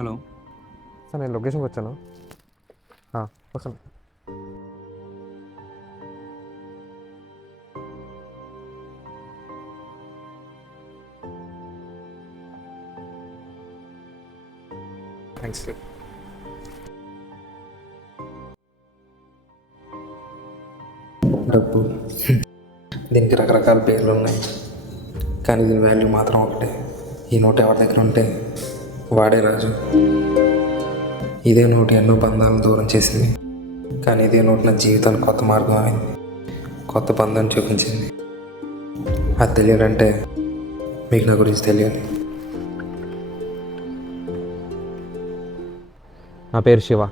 Hello. Sir నేను లొకేషన్కి వచ్చాను. వస్తాను. థ్యాంక్స్. డబ్బు దీనికి రకరకాల పేర్లు ఉన్నాయి, కానీ దీని వాల్యూ మాత్రం ఒకటే. ఈ నోటు ఎవరి దగ్గర ఉంటే వాడే రాజు. ఇదే నోటు ఎన్నో బంధాలను దూరం చేసింది, కానీ ఇదే నోటు నా జీవితానికి కొత్త మార్గం అయింది, కొత్త బంధం చూపించింది. అది తెలియాలంటే మీకు నా గురించి తెలియాలి. నా పేరు శివ.